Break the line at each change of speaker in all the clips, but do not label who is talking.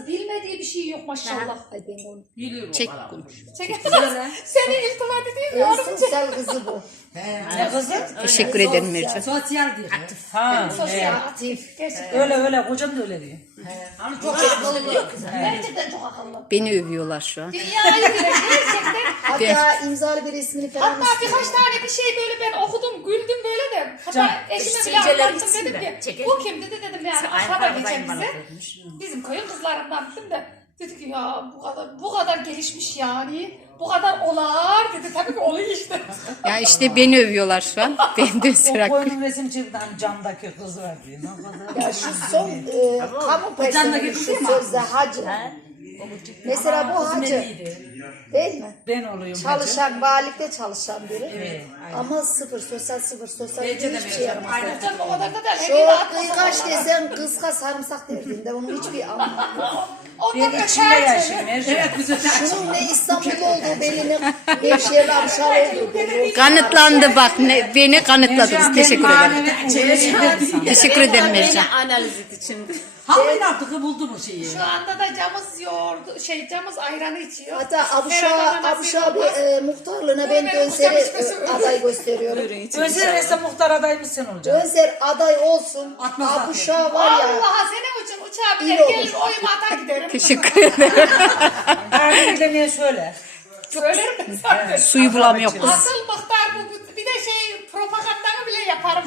kız bilmediği bir şey yok maşallah.
Ay ben onu.
Biliyorum.
Çek
valla.
konuş.
Seni iltifat edeyim mi?
Sosyal kızı bu.
Ne kızı?
Teşekkür ederim Mercan.
Sosyal diyor. Aktif. Ha.
Sosyal, aktif. Gerçekten.
Öyle kocam da öyle diyor.
Hani çok akıllı diyor kızım. Gerçekten çok akıllı.
Beni övüyorlar şu an.
Dünyayı bile gerçekten.
Hatta imzalı bir resmini falan
Hatta birkaç tane bir şey böyle ben okudum, güldüm böyle de. Hatta eşime bile anlattım dedim ki bu kim dedi dedim yani akraba geçen bize. Bizim köyün kızlarından dedim de. Dedi ki ya bu kadar gelişmiş yani. Bu kadar olar dedi. Tabii ki oluyor işte.
Ya işte beni övüyorlar şu an. Ben de
O
sıra.
koyunun resim çekten camdaki kız var diyor.
Ya şu son kamu personeli şu sözde hacı. Mesela bu hacı değil mi?
Ben oluyorum.
Çalışan, valilikte çalışan biri. Ama sosyal hiçbir şey yapmaz.
Canım o kadar da değil.
Şu
Evine atmasın.
kıykaç desen kızka sarımsak derdinde onun hiçbir anlamı yok.
Ondan
Ben içinde yaşıyorum. Evet bize
Şunun ne İstanbul olduğu belli ne Nevşehir'le Avşar olduğu belli.
Kanıtlandı bak. Beni kanıtladınız. Teşekkür ederim. Teşekkür ederim Mercan.
Analiz et şimdi.
Halı ne yaptık buldu mu şeyi?
Şu anda da camız yoğurdu, camız ayranı içiyor.
Hatta
Ferhat
Abuşa bir muhtarlığına ben Dönser'e aday gösteriyorum.
Önce muhtar adayımız sen olacaksın.
Dönser aday olsun.
Atmaz zaten.
Abuşa var ya.
Allah'a senin için uçağa
İyi
biner
olur.
gelir oyumu atar giderim.
Teşekkür ederim.
Aynen demeye söyle.
Söylerim ben zaten.
Suyu bulamıyor kız.
Asıl muhtar bu. Bir de propagandamı bile yaparım.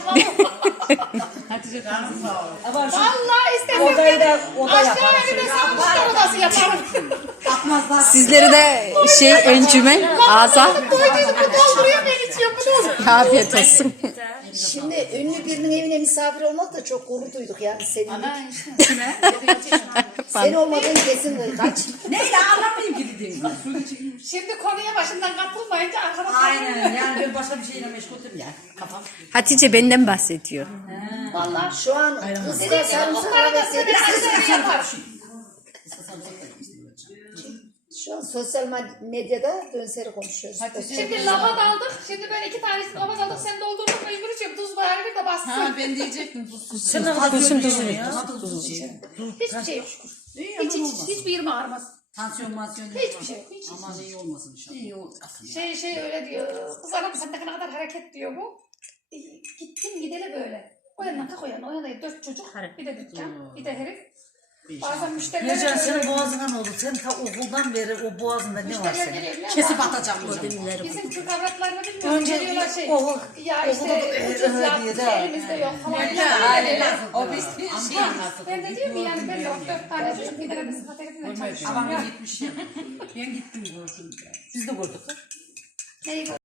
Ama şu
Vallahi istedim.
odayı da oda
Aşağı
yaparız.
evine sana muhtar odası yaparım.
Atmazlar.
Sizleri de encümen ağza.
Koyduğumu dolduruyor ben içiyorum. Bu da
Afiyet olsun.
Şimdi ünlü birinin evine misafir olmak da çok gurur duyduk yani sevindik. Sen olmadığın kesin kaç.
Neyle anlamayayım ki dedim.
Şimdi konuya başından katılmayınca arkadaşlar.
Aynen yani ben başka bir şeyle meşgulüm ya. Kafam.
Hatice benden bahsediyor.
Vallahi.
Şu an kızka sarımsak
Muhtarı da
ve
seni aşağıya yaparım.
şu an sosyal medyada Dönser'i konuşuyoruz.
Şimdi lava daldık. Şimdi ben 2 tanesini lava daldık. Sen doldurdun mecbur içiyorum. Tuz bayağı bir de bastın.
Ha ben diyecektim tuzsuz.
Sen ne kadar
tuzunu
ya?
Hiçbir şey yok. Hiçbir yerim ağrımaz.
Tansiyon masyon yok.
Hiçbir şey yok. Hiç.
Aman iyi olmasın inşallah. İyi olmasın.
Öyle diyor. Kız anam sende ne kadar hareket diyor bu. Gittim gideli böyle. O yandan kalk o yana. O yana 4 çocuk. Bir de dükkan. Bir de herif. Bazen müşteriler
Necan senin
geliyor.
boğazına ne oldu? Sen ta okuldan beri o boğazında ne var
Müşteriler
senin?
geliyor.
Kesip atacağım hocam.
Bizim Türk avratlarını bilmiyorum.
Önce
Geliyorlar
okul-
ya işte
okulda
ucuz
öyle
ya
diye de.
elimizde yok falan.
O biz bir şey.
Ben de diyorum ki yani ben de 4 tane çocuk bir tane de sıfat herifle çalışıyorum
Babam
ya.
gitmiş ya. Ben gittim gördüm.
Biz de gördük.
Neyi